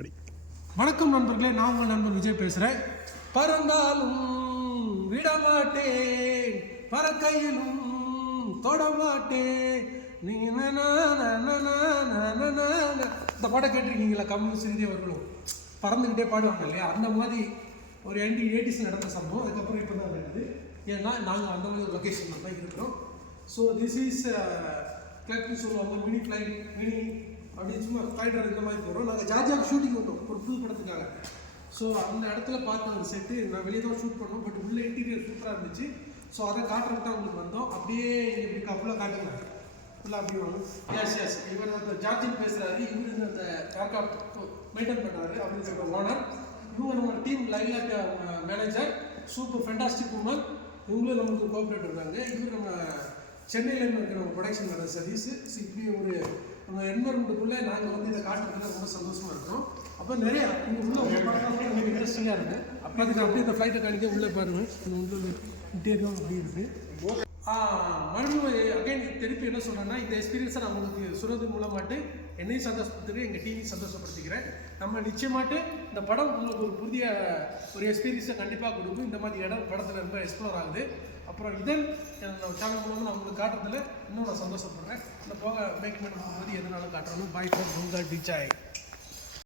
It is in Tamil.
அடி. வணக்கம் நண்பர்களே, நான் உங்கள் நண்பர் விஜய் பேசுகிறேன். பறந்தாலும் விடமாட்டேன், பறக்கையிலும் தொடமாட்டேன், நீ இந்த பாட்டை கேட்டிருக்கீங்களா? கமல் சிறிதே அவர்களும் பறந்துக்கிட்டே பாடுவாங்க இல்லையா? அந்த மாதிரி ஒரு 80s நடந்த சம்பவம். அதுக்கப்புறம் இப்போ தான் நடக்குது. ஏன்னா நாங்கள் அந்த மாதிரி ஒரு லொக்கேஷனில் தான் இருக்கிறோம். ஸோ திஸ் இஸ் கிளப்னு சொல்லுவாங்க, மினி ஃப்ளைட், மினி அப்படின்னு சும்மா ஃப்ளைட்டர் இந்த மாதிரி போகிறோம். நாங்கள் ஜார்ஜியாவுக்கு ஷூட்டிங் வந்தோம் ஒரு புது படத்துக்காக. ஸோ அந்த இடத்துல பார்த்த ஒரு செட்டு நான் வெளியே தான் ஷூட் பண்ணோம். பட் உள்ளே இன்டீரியர் சூப்பராக இருந்துச்சு. ஸோ அதை காட்டுறதுக்கு தான் உங்களுக்கு வந்தோம். அப்படியே இப்படி கப்பலாக காட்டுங்க, ஃபுல்லாக அப்படி வாங்க. எஸ் இவர் அந்த ஜார்ஜின் பேசுகிறாரு. இவர் அந்த ஏர்க்ராஃப்ட் மெயின்டைன் பண்ணுறாரு அப்படின்னு சொல்கிற ஓனர். இவங்க நம்ம team lilac manager, super fantastic woman. இவங்களும் நமக்கு கோஆப்ரேட் இருக்காங்க. இவர் நம்ம சென்னையில் இருக்கிற ஒரு ப்ரொடக்ஷன் நடந்த சர்வீஸு. ஸோ இப்படி ஒரு நம்ம என்வரன்மெண்ட்டுக்குள்ளே நாங்கள் வந்து இதை காட்டுறதுல ரொம்ப சந்தோஷமாக இருக்கோம். அப்போ நிறையா இங்கே உள்ள ஒரு படம் ரொம்ப இன்ட்ரெஸ்டிங்காக இருக்குது. அதுக்கு அப்படியே இந்த ஃப்ளைட்டை காணிக்க உள்ளே பாருங்கள். இந்த உள்ள இன்டீரியரும் அப்படி இருக்குது. மறுபடியும் அகைன் திருப்பி என்ன சொல்கிறேன்னா, இந்த எக்ஸ்பீரியன்ஸை நான் உங்களுக்கு சொல்கிறது மூலமாட்டு என்னையும் சந்தோஷப்படுத்துகிறேன், எங்கள் டிவியும் சந்தோஷப்படுத்திக்கிறேன். நம்ம நிச்சயமாட்டு இந்த படம் உங்களுக்கு ஒரு புதிய ஒரு எக்ஸ்பீரியன்ஸை கண்டிப்பாக கொடுக்கும். இந்த மாதிரி இடம் படத்தில் ரொம்ப எக்ஸ்ப்ளோர் ஆகுது. அப்புறம் இதன் சேனல் மூலமாக நான் உங்களுக்கு காட்டுறதுல இன்னும் நான் சந்தோஷப்படுறேன். இந்த போக மேக் பண்ணும்போது எதனாலும் காட்டுறோம். பாய் ஃப்ரம் உங்கள் டிச்சாய்.